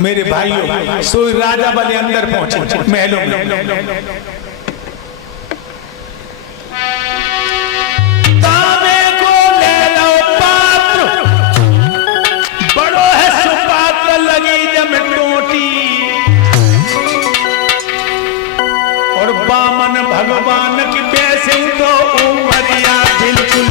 मेरे भाइयों, सो राजा बले अंदर पहुंचे महलों में। तांबे को ले लो पात्र, बड़ो है सुपात्र, लगी जम टोटी। और बामन भगवान की पैसे तो उमरिया बिल्कुल।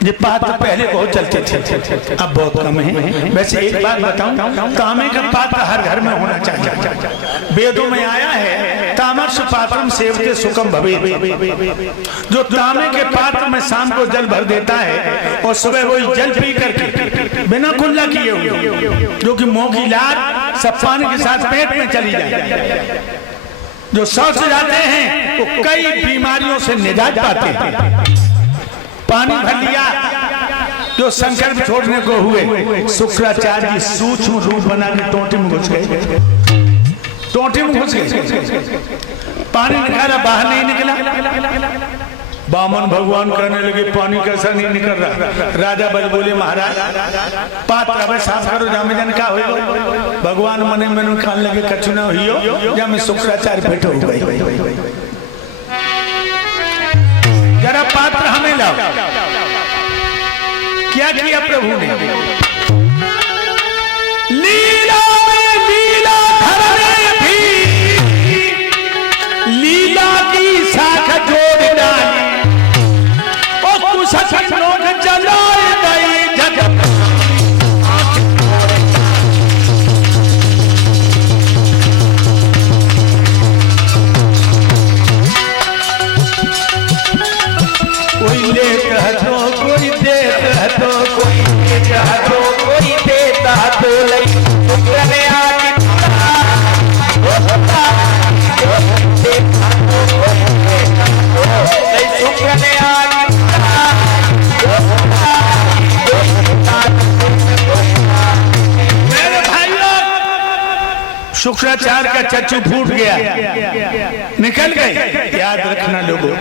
ये पात्र पहले बहुत चलते थे, अब बहुत कम है। वैसे एक बात बताऊं, तांबे का पात्र हर घर में होना चाहिए। वेदों में आया है ताम्र सुपात्रम सेवते सुखम भवेत्। जो तांबे के पात्र में शाम को जल भर देता है और सुबह वही जल पी करके बिना कुल्ला किए हुए, जो कि मुंह की लार सब पानी के साथ पेट में चली जाए, जो शौच जाते हैं वो कई बीमारियों से निजात पाते हैं। पानी भर लिया, जो संकल्प छोड़ने को हुए, शुक्राचार्य जी सूक्ष्म रूप बना के टोटी में घुस गए। टोटी में घुस गए, पानी निकाला, बाहर नहीं निकला। बामन भगवान कहने लगे पानी कैसा नहीं निकल रहा। राजा बल बोले महाराज पात्र अब साफ करो, जामे जन का हो। भगवान मने में कान लगे कछु न हुई, जब मैं शुक्राचार्य बैठो हो गई। जरा पात्र हमें लाओ। क्या किया प्रभु ने? लीला में लीला धरने भी, लीला की शाख जोड़ डाली और कुछ लोग जलाए गए जगत। कोई लेता है तो कोई देता है, तो कोई देता है तो कोई देता है, तो लई शुक्रने आके शुक्रने आके मेरे भाइयों, शुक्राचार्य का चक्षु फूट गया, निकल गए। याद रखना लोगों,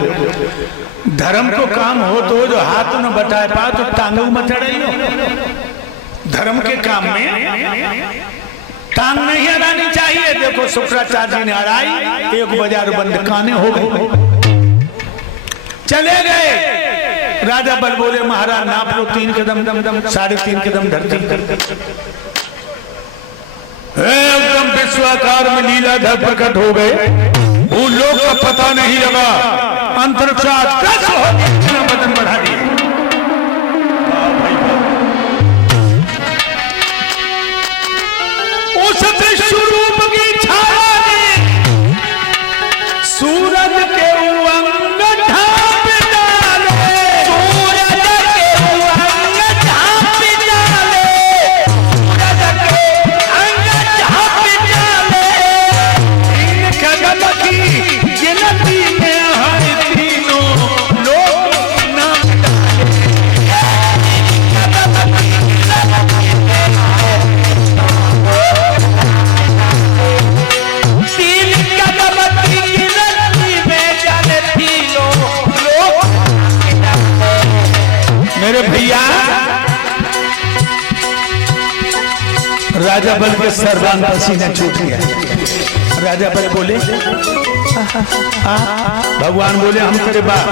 धर्म को काम हो तो जो हाथ न बटा पा तो टांगू मत अड़ाइयो। धर्म के काम में टांग नहीं अड़ानी चाहिए। देखो शुक्राचार्य जी ने अड़ाई, एक बाजार बंद काने हो गए, चले गए। राजा बल बोले महाराज नाप लो 3 कदम, 3.5 कदम धरती, एकदम विश्वाकार में लीलाधर प्रकट हो गए। उन लोग का पता नहीं लगा, अंतरिक्षात बदन बढ़ा दिया। उस विश्व रूप की छाया ने राजा बल के सर्वांग पसीना छूट गया। राजा बल बोले भगवान बोले हम तेरे बाप।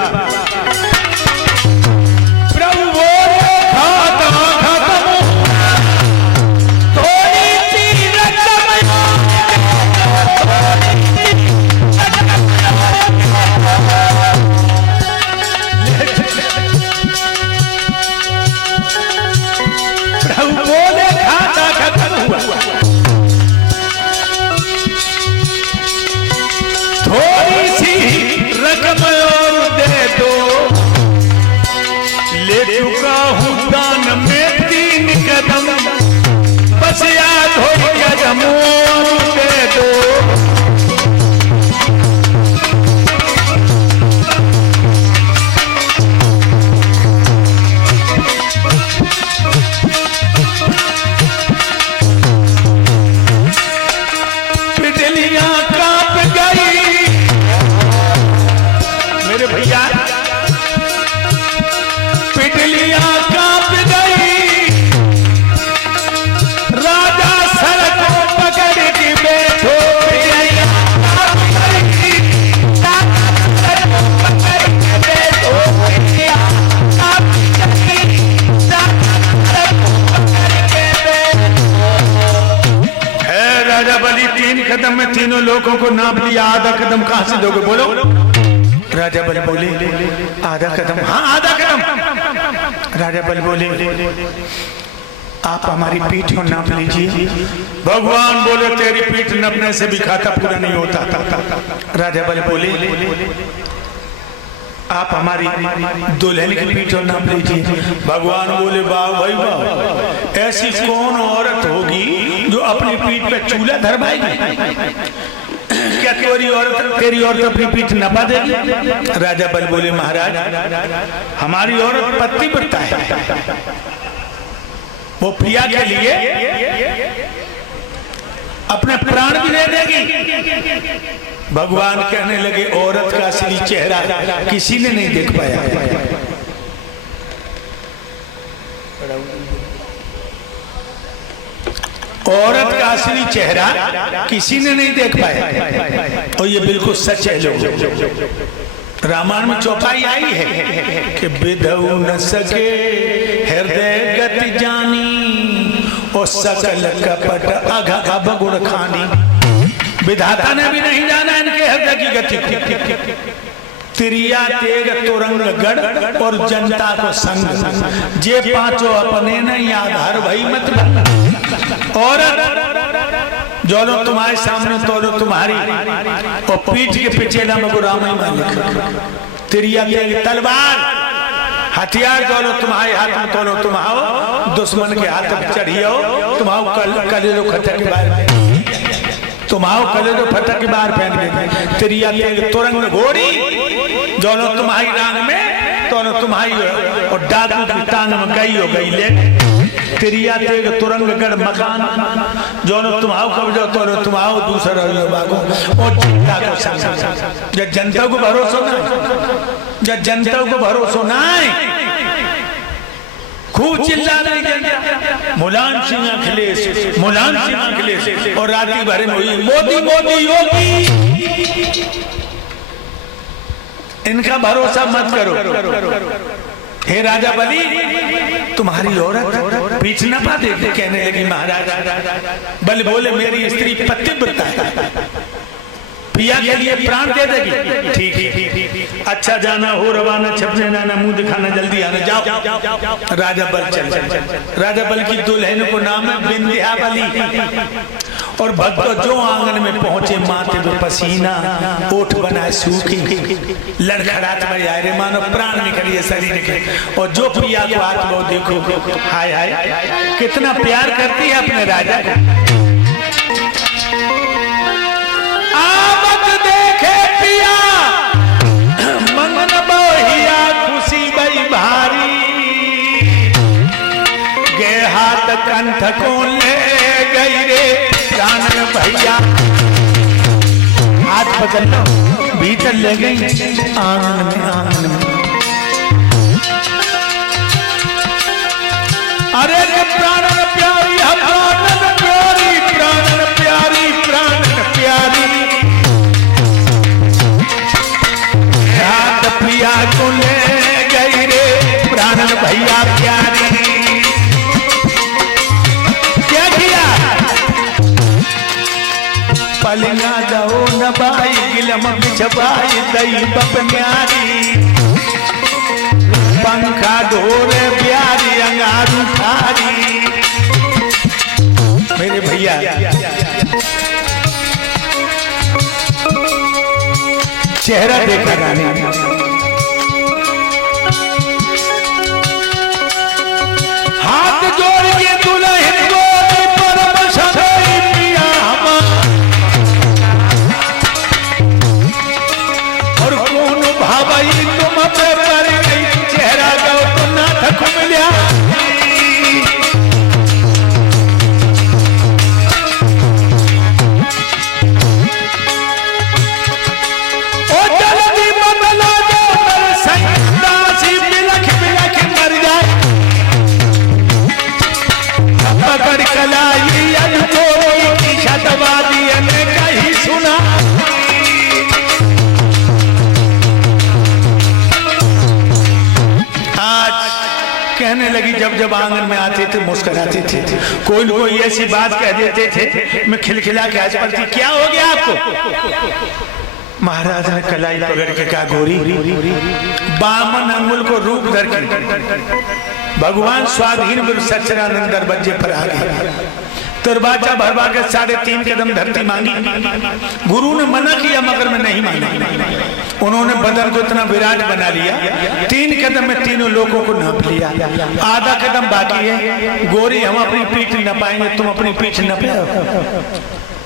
प्रभु बोले थोड़ी सी रकम और दे दो, ले चुका हूँ दान में 3 कदम, बस याद हो कदम और दे दो। कदम में तीनों लोगों को नाप लिया, आधा कदम कहां से दोगे बोलो। राजा बल बोले आधा कदम, हाँ आधा कदम। राजा बल बोले आप हमारी पीठ को नाप लीजिए। भगवान बोले तेरी पीठ नापने से भी खाता पूरा नहीं होता। राजा बल बोले आप हमारी दुल्हन की पीठ को नाप लीजिए। भगवान बोले वाह भाई वाह, ऐसी कौन औरत होगी जो अपनी पीठ पे चूल्हा धरवाएगी? क्या तेरी औरत अपनी पीठ नपा देगी? राजा बल बोले महाराज हमारी औरत पतिव्रता है, वो प्रिया के लिए अपने प्राण भी दे देगी। भगवान कहने लगे औरत का असली चेहरा किसी ने नहीं देख पाया। औरत का असली चेहरा किसी ने नहीं देख पाया, और ये बिल्कुल सच है। लोग रामायण में चौपाई आई है कि विधऊ न सके हृदय गति जानी, और सकल कपट अघ गुण खानी। विधाता ने भी नहीं जाना इनके हृदय की गति। तिरिया तेग तुरंग गढ़ और जनता को संग, जे पांचों अपने नहीं आधार वही मत। औरत जो लो तुम्हारे सामने तो लो तुम्हारी, और पीठ के पीछे ना मगो राम ही मालिक। तिरिया तेग तलवार हथियार जो लो तुम्हारे हाथ में तो लो तुम आओ, दुश्मन के हाथ में चढ़ियो तुम आओ। कल लो खतर के बारे तुम आओ, कले तो फटक के बाहर पहन गए। तिरिया तेग तुरंग घोड़ी जो लो तुम्हारी रान में तो लो तुम्हारी, और डाकू की टांग में गई हो गई ले। तिरिया तेग तुरंग गढ़ मकान जो लो तुम आओ, कब जो तो लो तुम आओ दूसरा बागो। और जनता को संग, जब जनता को भरोसा ना, जब जनता को भरोसा ना है खूब चिल्ला रहे मुलायम सिंह अखिलेश, मुलायम सिंह अखिलेश, और राती भर में हुई मोदी मोदी योगी। इनका भरोसा मत करो। हे राजा बलि तुम्हारी औरत पीछ न पा दे, कहने लगी महाराज। बल बोले मेरी स्त्री पतिव्रता है, पिया के लिए प्राण दे देगी। ठीक है अच्छा जाना हो रवाना, छपने नाना मुंह दिखाना, जल्दी आना जाओ। राजा बल चल। राजा बल की दुल्हन को नाम है विंध्यावली। और भक्त जो आंगन में पहुंचे माथे पे पसीना, ओठ बनाए सूखी, लड़खड़ाहट में आए रे मानो प्राण निकलिए शरीर निकले। और जो प्रिया को हाथ में देखो, हाय हाय कितना प्यार करती है अपने राजा को। आवत देखे पिया मंगन बोहिया, खुशी बई भारी, गे हाथ कंठ को ले गई रे प्राण भैया। हाथ पकड़ लो, भीतर ले गई आंगन में, आंगन में। अरे प्राण प्यारी, प्राण प्यारी मलिंगा दो नबाई गिलम बिछबाई दई बपन्यारी पंखा ढोरे प्यारी अंगारू थारी। मेरे भैया चेहरा देखा रानी, हाथ जोड़ के दुल्हन गोदी पर बसई पिया और कौन भावई तुम पे पर गई चेहरा गो तो ना थक मिलिया। कहने लगी जब जब आंगन में आते थे मुस्कुराते थे, कोई न कोई ऐसी बात कह देते थे, मैं खिलखिला के हंस पड़ती। क्या हो गया आपको? महाराज ने कलाई पकड़ के कहा, गोरी बामन अंगुल को रूप धर के भगवान स्वाधीन सच्चिदानंद दरवाजे पर आ गए। दरवाजा भरवा के 3.5 कदम धरती मांगी। गुरु ने मना किया मगर मैं नहीं मांगा। उन्होंने बदन को इतना विराट बना लिया, 3 कदम में तीनों लोगों को नाप लिया। आधा कदम बाकी है। गोरी हम अपनी पीठ न पाएंगे, तुम अपनी पीठ न पाओ।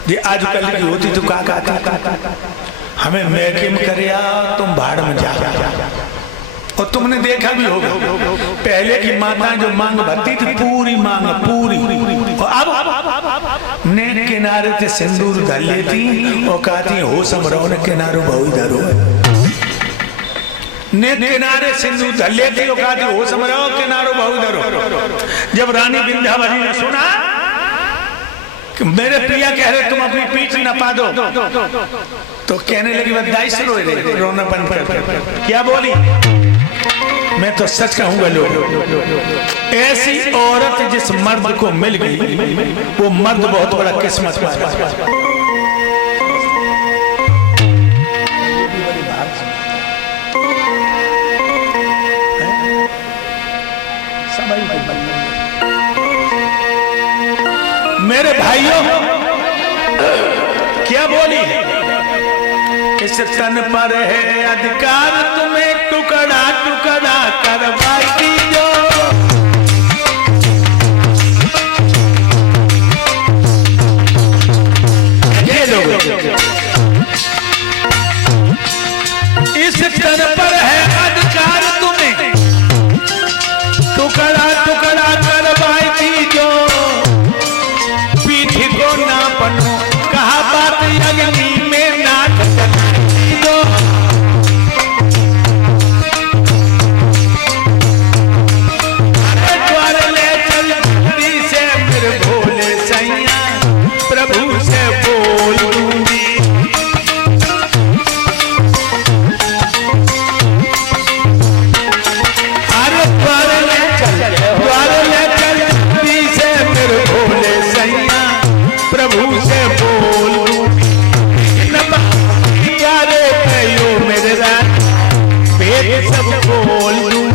ये आज कल की होती तो का हमें महकिम करिया तुम भाड़ में जा। और तुमने देखा भी होगा पहले की माता जो मांग भरती थी, पूरी मांग पूरी, और अब नेक किनारे से सिंदूर धर लेती और कहती हो समरो ने किनारो बहु धरो। नेक किनारे सिंदूर धर लेती और कहती हो समरो किनारो बहु धरो। जब रानी विंध्यावली ने सुना मेरे प्रिया कह रहे तुम अपनी पीठ नपा दो, तो कहने लगी बधाई से रोना बंद कर। क्या बोली? मैं तो सच कहूंगा लोग, ऐसी औरत जिस मर्द को मिल गई वो मर्द बहुत बड़ा किस्मत वाला। मेरे भाइयों क्या बोली? इस तन पर है अधिकार तुम्हें टुकड़ा टुकड़ा करवाई जो। ये लोग इस तन पर है अधिकार तुम्हें टुकड़ा टुकड़ा करवाई जो। पीठ को ना पनो कहा बात अग्नि में नाक दो। द्वार ले चल से मेरे भोले सैया प्रभु से बोल दूंगी। अरे द्वार ले चल से मेरे भोले सैया प्रभु से बोल यारे कहो मेरे रात भेद सब बोल दूं।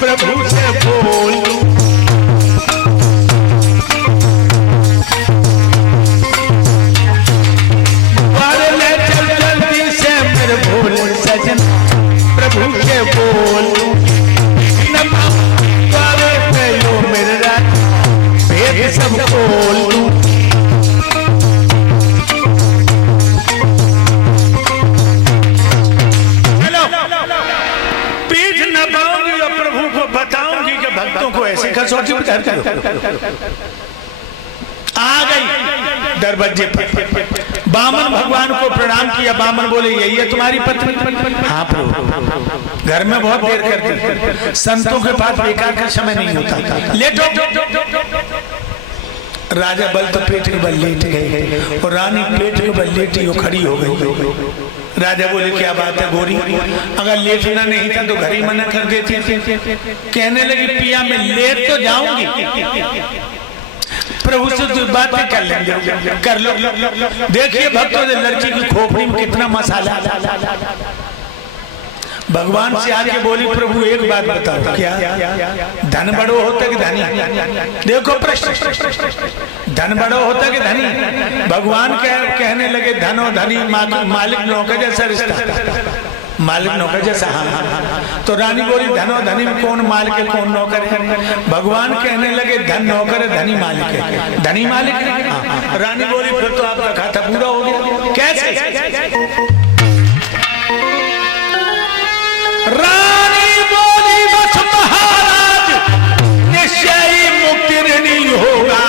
प्रभु से बोल दूं। द्वार ले चल जल्दी से मेरे भोले सजना प्रभु से बोल दूं। द्वार पे यो मेरे रात भेद सब बोल दूं। बताऊंगी कि भक्तों को ऐसे कसौटी में आ गई। दरवाजे पर बामन भगवान को प्रणाम किया। बामन बोले यही है तुम्हारी पत्नी? हाँ प्रभु। घर में बहुत देर करती, संतों के पास बेकार का समय नहीं होता। लेटो। राजा बल तो पेट के बल लेट गए और रानी पेट के बल लेटी वो खड़ी हो गई। राजा बोले क्या बात है गोरी, अगर लेटना नहीं था तो घर ही मना कर देती। कहने लगी पिया मैं लेट तो जाऊंगी, प्रभु से तो बातें कर लेंगे, कर लो। देखिए भक्तों ने लड़की की खोपड़ी में कितना मसाला। भगवान से आके बोली प्रभु एक बात बताओ, क्या धन बड़ो होता कि धनी? देखो प्रश्न, धन बड़ो होता कि धनी? भगवान कहने लगे धनो धनी मालिक नौकर जैसा रिश्ता, मालिक नौकर जैसा। हाँ। तो रानी बोली धनो धनी में कौन मालिक है कौन नौकर है? भगवान कहने लगे धन नौकर है धनी मालिक है। धनी मालिक है। रानी बोली फिर तो आपका खाता पूरा हो गया। कैसे? रानी बोली बस महाराज निश्चय ही मुक्ति नहीं होगा,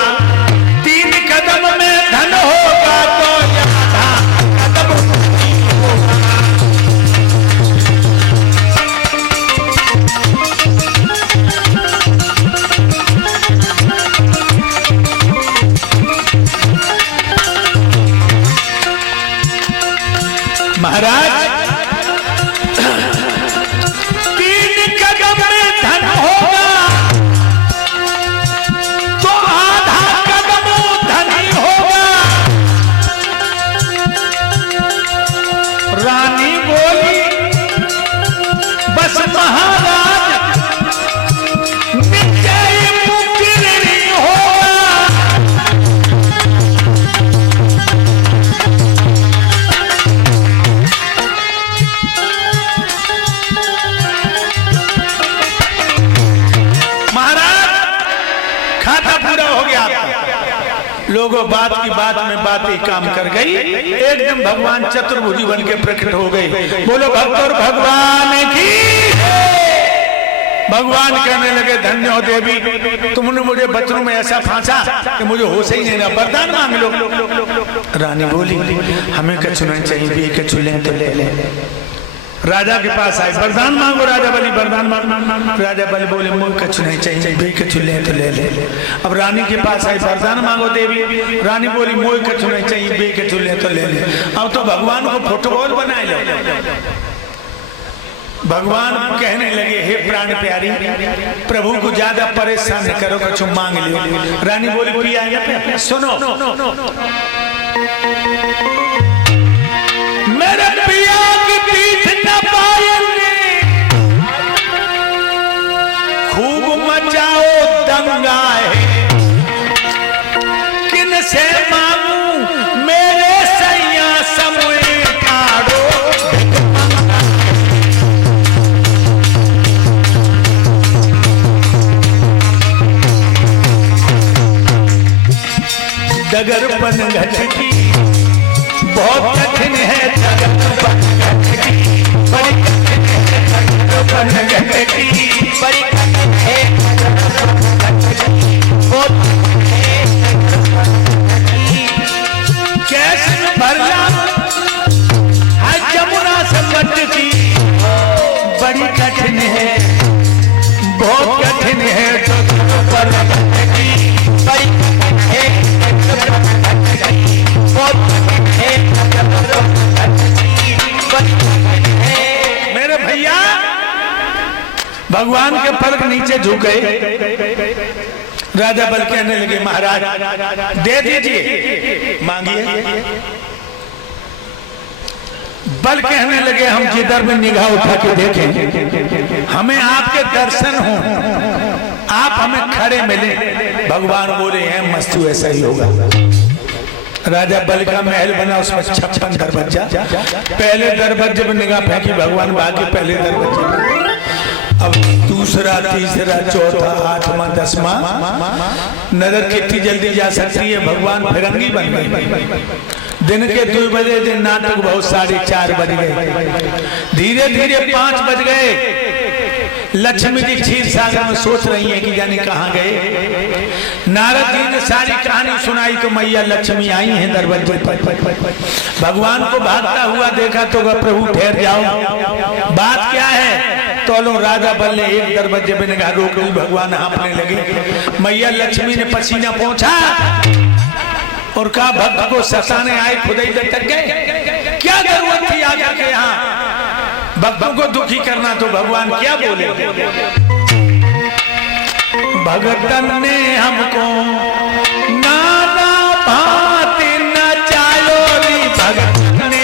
3 कदम में धन होगा तो यहाँ कदम नहीं होगा। महाराज लोगों बात की बात में बातें काम कर गई। एकदम भगवान चतुर्भुजी बन के प्रकट हो गए। बोलो भक्त और भगवान की। भगवान कहने लगे धन्य हो देवी, तुमने मुझे बचनों में ऐसा फांसा कि मुझे होश ही नहीं रहा, वरदान मांग लो। रानी बोली हमें कछु नहीं चाहिए, कछु ले तो ले ले। राजा के पास आए, वरदान मांगो। राजा बलि वरदान मांग। राजा बलि बोले मुझे कछु नहीं चाहिए, भाई कछु ले तो ले ले। अब रानी के पास आए, वरदान मांगो देवी। रानी बोली मुझे कछु नहीं चाहिए, भाई कछु ले तो ले ले। अब तो भगवान को फुटबॉल बनाए लो। भगवान कहने लगे हे प्राण प्यारी, प्रभु को ज्यादा परेशान न करो, कछु मांग लियो। रानी बोली पिया सुनो, मेरे पिया की पीठ न पायल खूब मचाओ दंगा है, किन से मांगू मेरे सैया समूह काढ़ो। डगर पन घटकी बहुत कठिन है, डगर पन घटकी बड़ी कठिन है, डगर पन घटकी बड़ी कठिन है, बहुत कैसे भरना है जमुना से मटकी बड़ी कठिन है, बहुत कठिन है, डगर पन घटकी बड़ी कठिन है, मेरे भैया भगवान के पलक नीचे झुक गए। राजा बल कहने लगे महाराज दे दीजिए, मांगिए। बल कहने लगे हम जिधर में निगाह उठा के देखें हमें आपके दर्शन हो, आप हमें खड़े मिले। भगवान बोले हैं मस्तु ऐसा ही होगा। राजा बल का महल बना, उसमें 56 दरवाजा। पहले दरवाजे में निगाह फेंकी भगवान, बाकी पहले दरवाजे। अब दूसरा, तीसरा, चौथा, 8वां, 10वां नजर कितनी जल्दी जा सकती है। भगवान फिरंगी बन गए। दिन के 2 बजे दिन नाटक बहुत 4:30 बज गए, धीरे धीरे 5 बज गए। लक्ष्मी जी क्षीर सागर में सोच रही हैं कि जाने कहाँ गए। नारद जी ने सारी कहानी सुनाई तो मैया लक्ष्मी आई हैं दरवाजे पर। भगवान को भागता हुआ देखा तो प्रभु ठहर जाओ, बात क्या है। तो लो राजा बल ने एक दरवाजे पे निगाह रोक ली, भगवान हाँफने लगे। मैया लक्ष्मी ने पसीना पोंछा और कहा भक्त को सताने आए खुदाई लटक गए, क्या जरूरत थी आकर के यहाँ भक्तों को दुखी करना। तो भगवान क्या बोले, भगतन ने हमको नाना भांति नचायो रे, भगतन ने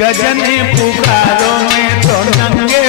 गजने पुकारो में तो नंगे